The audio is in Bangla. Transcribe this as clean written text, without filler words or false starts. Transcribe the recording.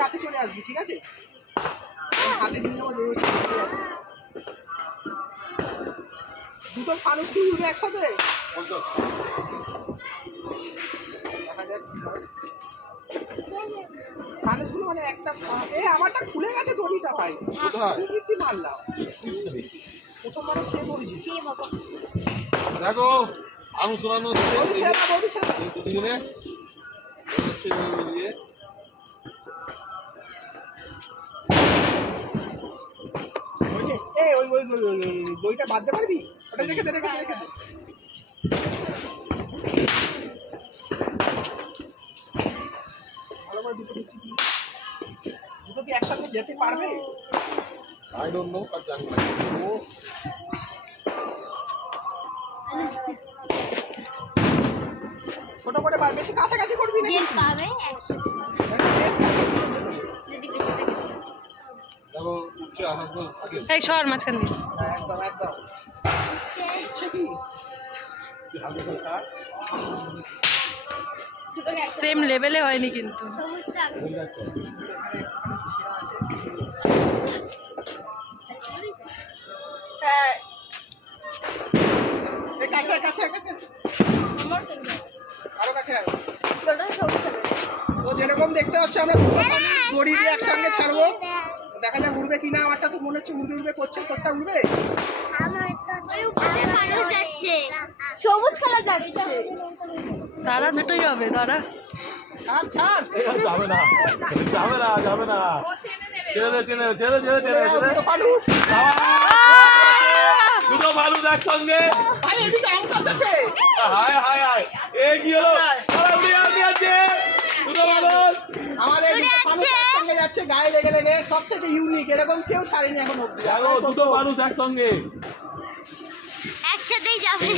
কাছে চলে আসবি, ঠিক আছে? হাতে নিয়ে নেবো, দুটো ফানুস কি উঠবে একসাথে? ফানুসগুলো মানে একটা আমারটা খুলে গেছে দড়িটা ভাই, কি মারলাম প্রথমবারে সে দড়ি দেখো আলোচনা হচ্ছে দুজনে দইটা বাঁধতে পারবি? ওটা রেখে দে, রেখে দে, রেখে দে। ভালো করে দুটো কি একসঙ্গে যেতে পারবে? I don't know, but জানি না। ছোট করে বাঁধ, বেশি কাছাকাছি করবি না। দেখো উঠছে আসার আগে এই সর মাঝখান দিয়ে একদম একদম সেম লেভেলে হয়নি কিন্তু। কাছে কাছে কাছে আরো কাছে ও যেরকম দেখতে হচ্ছে আমরা দড়ি দিয়ে একসঙ্গে ছাড়বো, দেখা যাক উড়বে কিনা। আমারটা তো মনে হচ্ছে উড়বে উড়বে করছে, তোরটা উড়বে? সবুজ কালার যাচ্ছে, তারা দুটোই হবে, তারা ছাড় যাবে না যাবে না যাবে না, ছেড়ে টেনে ছেড়ে ছেড়ে টেনে দুটো মানুষ একসঙ্গে। ভাই এদিকে আউট আছে। হায় হায় হায় এই কি হলো? দুটো মানুষ আমাদের একসঙ্গে যাচ্ছে, গায়ে লেগে লেগে। সব থেকে ইউনিক, এরকম কেউ ছাড়েনি এখন অব্দি। দুটো মানুষ একসঙ্গে একসাথেই যাবে।